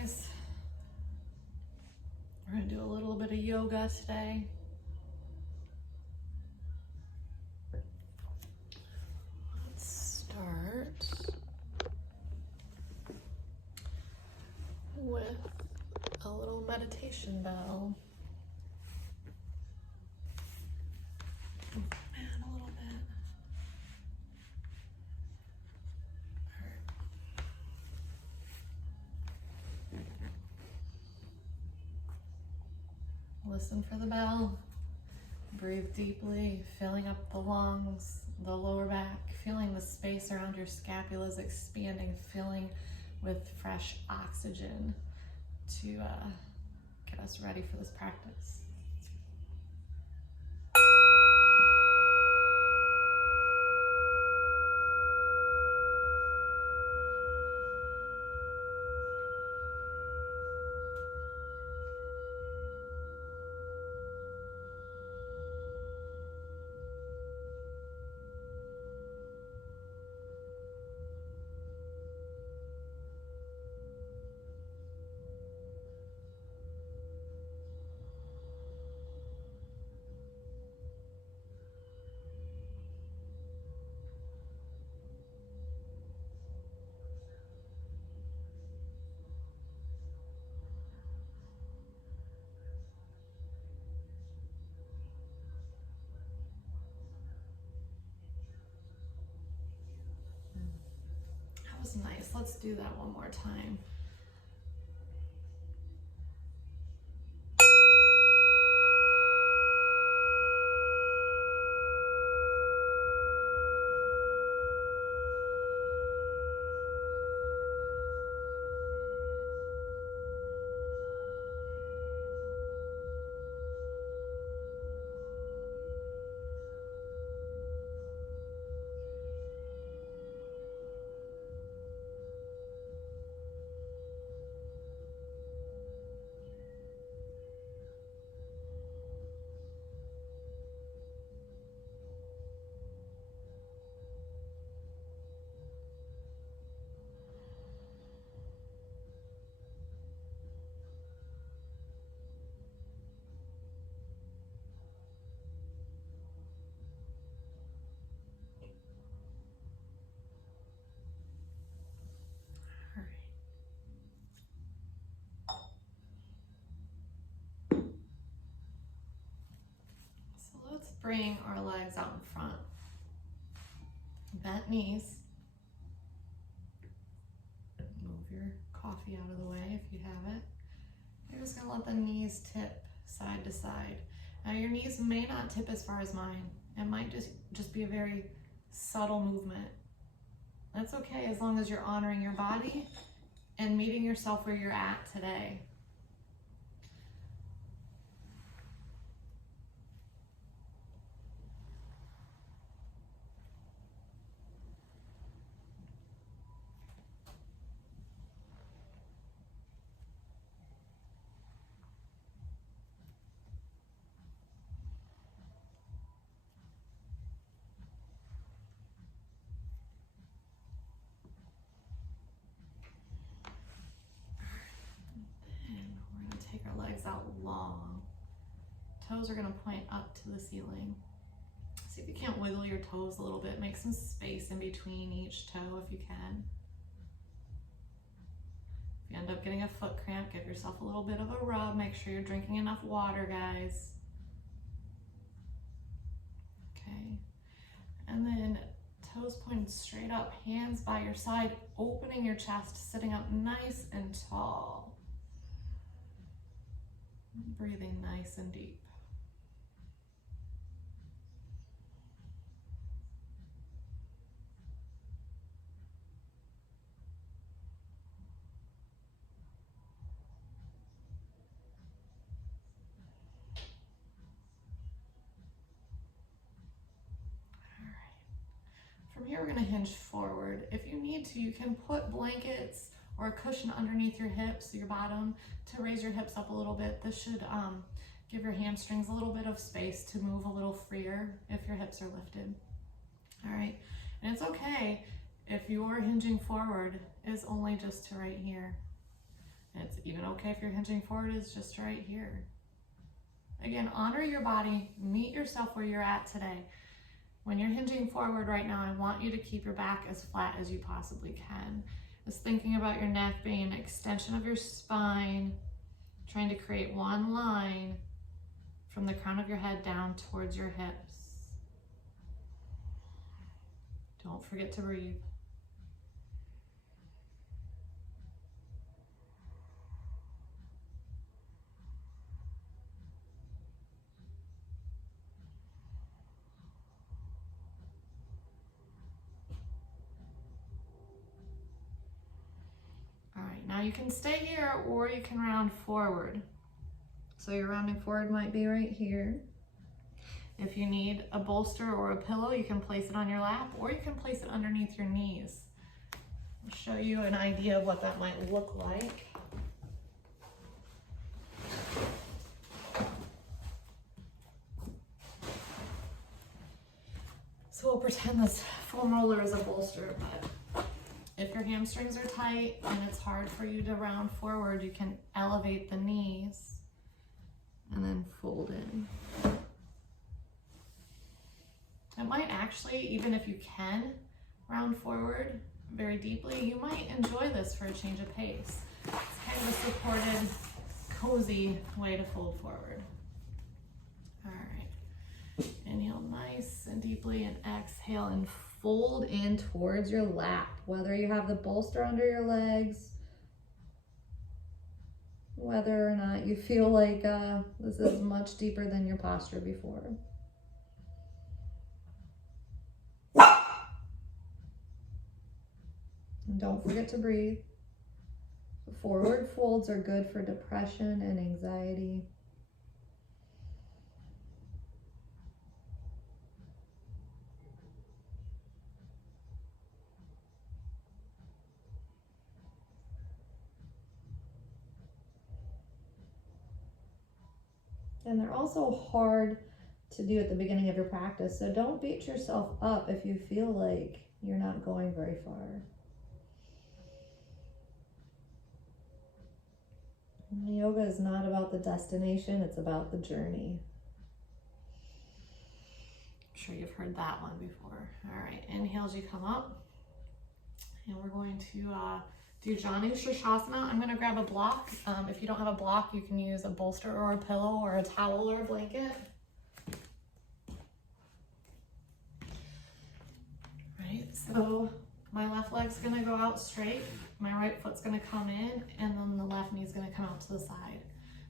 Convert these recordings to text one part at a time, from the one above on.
guys. We're gonna do a little bit of yoga today. Let's start with a little meditation bell. And a little bit. Listen for the bell. Breathe deeply, filling up the lungs, the lower back, feeling the space around your scapulas expanding, filling with fresh oxygen to get us ready for this practice. That was nice. Let's do that one more time. Let's bring our legs out in front. Bent knees. Move your coffee out of the way if you have it. You're just gonna let the knees tip side to side. Now your knees may not tip as far as mine. It might just be a very subtle movement. That's okay as long as you're honoring your body and meeting yourself where you're at today. Out long. Toes are going to point up to the ceiling. See if you can't wiggle your toes a little bit. Make some space in between each toe if you can. If you end up getting a foot cramp, give yourself a little bit of a rub. Make sure you're drinking enough water, guys. Okay. And then toes pointed straight up, hands by your side, opening your chest, sitting up nice and tall. Breathing nice and deep. All right. From here, we're going to hinge forward. If you need to, you can put blankets or a cushion underneath your hips, your bottom, to raise your hips up a little bit. This should give your hamstrings a little bit of space to move a little freer if your hips are lifted. All right, and it's okay if your hinging forward is only just to right here. It's even okay if you're hinging forward is just right here. Again, honor your body, meet yourself where you're at today. When you're hinging forward right now, I want you to keep your back as flat as you possibly can. Just thinking about your neck being an extension of your spine, trying to create one line from the crown of your head down towards your hips. Don't forget to breathe. All right, now you can stay here or you can round forward. So your rounding forward might be right here. If you need a bolster or a pillow, you can place it on your lap or you can place it underneath your knees. I'll show you an idea of what that might look like. So we'll pretend this foam roller is a bolster, but if your hamstrings are tight and it's hard for you to round forward, you can elevate the knees and then fold in. It might actually, even if you can round forward very deeply, you might enjoy this for a change of pace. It's kind of a supported, cozy way to fold forward. All right, inhale nice and deeply and exhale and fold in towards your lap, whether you have the bolster under your legs, whether or not you feel like this is much deeper than your posture before. And don't forget to breathe. Forward folds are good for depression and anxiety. And they're also hard to do at the beginning of your practice, so don't beat yourself up if you feel like you're not going very far. Yoga is not about the destination, it's about the journey. I'm sure you've heard that one before. All right, inhale as you come up. And we're going to do Janu Shirshasana. I'm going to grab a block. If you don't have a block, you can use a bolster or a pillow or a towel or a blanket. Right, so my left leg's going to go out straight. My right foot's going to come in, and then the left knee's going to come out to the side.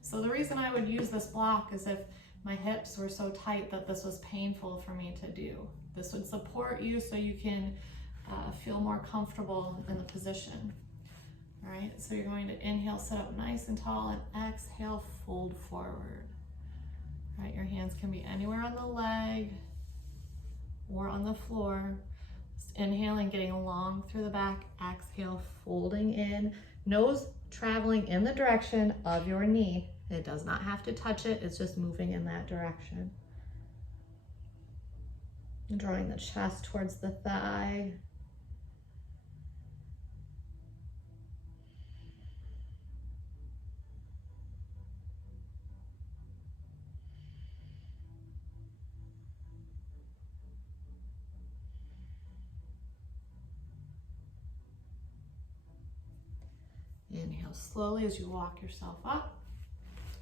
So the reason I would use this block is if my hips were so tight that this was painful for me to do. This would support you so you can feel more comfortable in the position. All right, so you're going to inhale, sit up nice and tall, and exhale, fold forward. All right, your hands can be anywhere on the leg or on the floor. Just inhaling, getting long through the back, exhale, folding in, nose traveling in the direction of your knee. It does not have to touch it, it's just moving in that direction. Drawing the chest towards the thigh. Inhale slowly as you walk yourself up.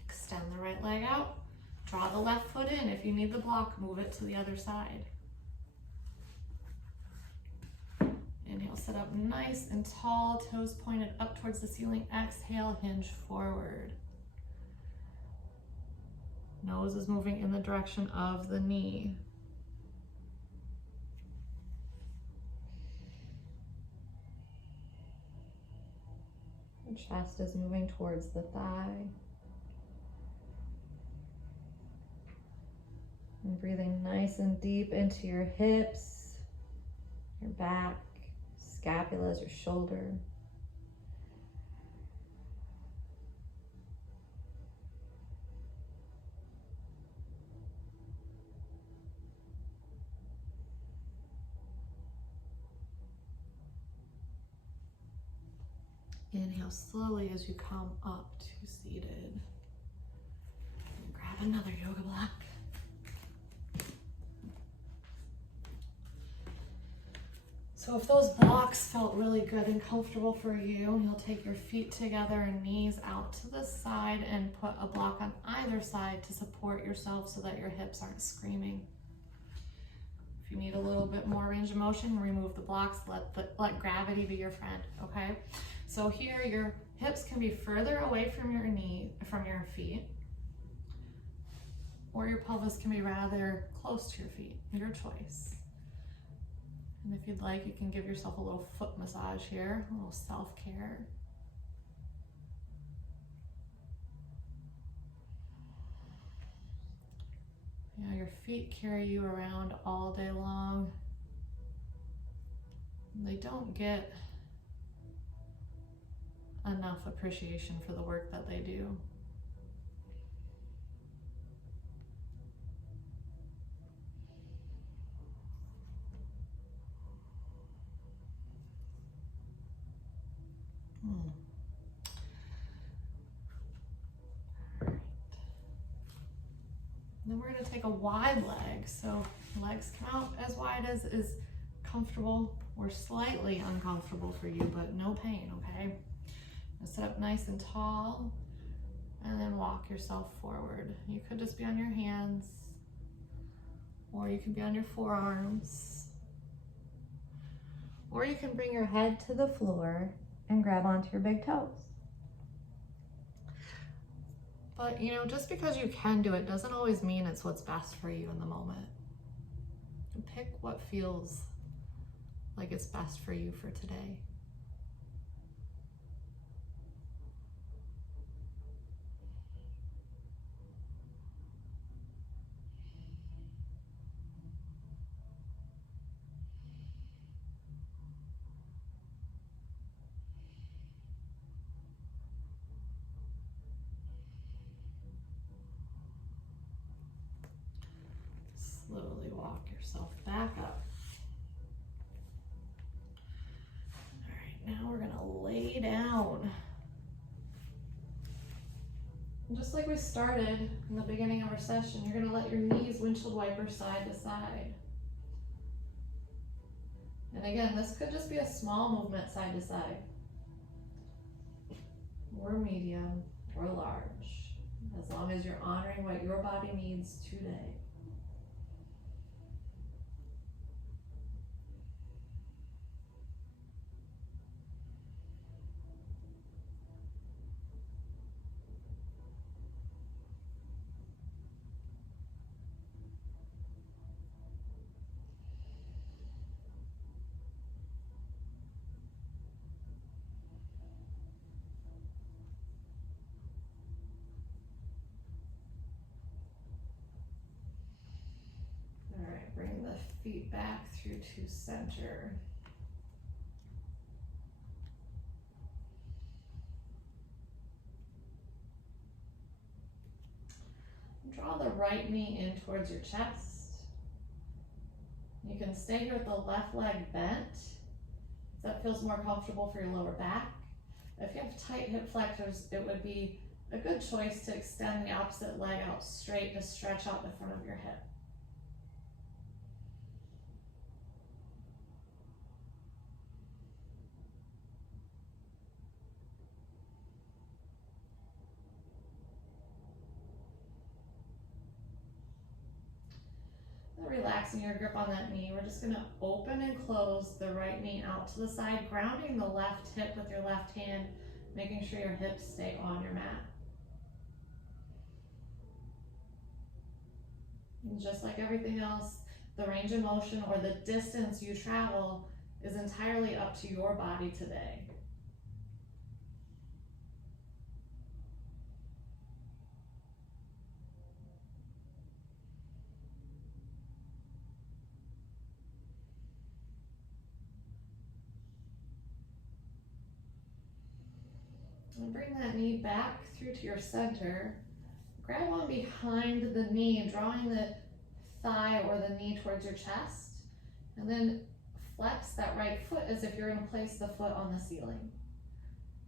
Extend the right leg out. Draw the left foot in. If you need the block, move it to the other side. Inhale, sit up nice and tall, toes pointed up towards the ceiling. Exhale, hinge forward. Nose is moving in the direction of the knee. The chest is moving towards the thigh. And breathing nice and deep into your hips, your back, scapulas, your shoulder. Inhale slowly as you come up to seated. And grab another yoga block. So if those blocks felt really good and comfortable for you, you'll take your feet together and knees out to the side and put a block on either side to support yourself so that your hips aren't screaming. If you need a little bit more range of motion, remove the blocks, let gravity be your friend, okay? So here your hips can be further away from your feet, or your pelvis can be rather close to your feet, your choice. And if you'd like, you can give yourself a little foot massage here, a little self-care. Yeah, your feet carry you around all day long. They don't get enough appreciation for the work that they do. Then we're going to take a wide leg. So legs come out as wide as is comfortable or slightly uncomfortable for you, but no pain, okay? Now sit up nice and tall and then walk yourself forward. You could just be on your hands or you can be on your forearms, or you can bring your head to the floor and grab onto your big toes. But you know, just because you can do it doesn't always mean it's what's best for you in the moment. Pick what feels like it's best for you for today. Slowly walk yourself back up. All right, now we're gonna lay down. And just like we started in the beginning of our session, you're gonna let your knees windshield wiper side to side. And again, this could just be a small movement side to side, or medium, or large, as long as you're honoring what your body needs today. Bring the feet back through to center. Draw the right knee in towards your chest. You can stay here with the left leg bent, if that feels more comfortable for your lower back. If you have tight hip flexors, it would be a good choice to extend the opposite leg out straight to stretch out the front of your hip. Relaxing your grip on that knee, we're just going to open and close the right knee out to the side, grounding the left hip with your left hand, making sure your hips stay on your mat. And just like everything else, the range of motion or the distance you travel is entirely up to your body today. And bring that knee back through to your center. Grab on behind the knee, drawing the thigh or the knee towards your chest. And then flex that right foot as if you're going to place the foot on the ceiling.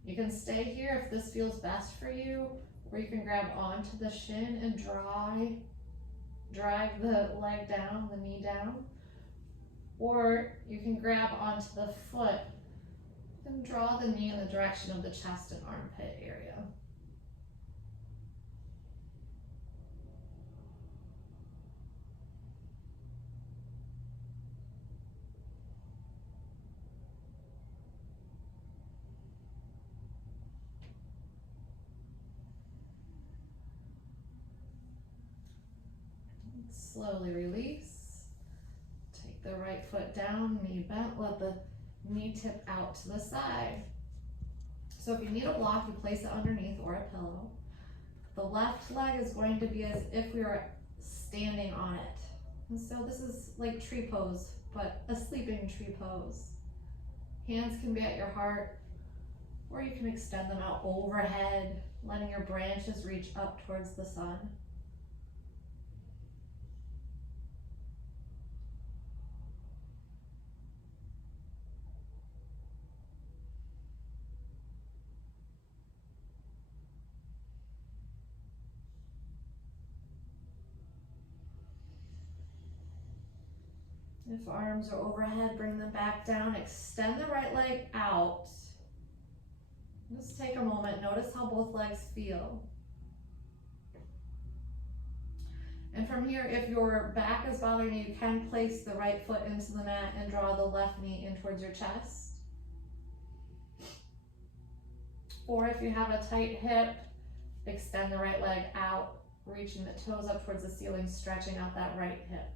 You can stay here if this feels best for you, or you can grab onto the shin and drive the leg down, the knee down, or you can grab onto the foot and draw the knee in the direction of the chest and armpit area. Slowly release. Take the right foot down, knee bent, let the knee tip out to the side. So if you need a block, you place it underneath or a pillow. The left leg is going to be as if we were standing on it. And so this is like tree pose, but a sleeping tree pose. Hands can be at your heart, or you can extend them out overhead, letting your branches reach up towards the sun. If arms are overhead, bring them back down. Extend the right leg out. Just take a moment. Notice how both legs feel. And from here, if your back is bothering you, you can place the right foot into the mat and draw the left knee in towards your chest. Or if you have a tight hip, extend the right leg out, reaching the toes up towards the ceiling, stretching out that right hip.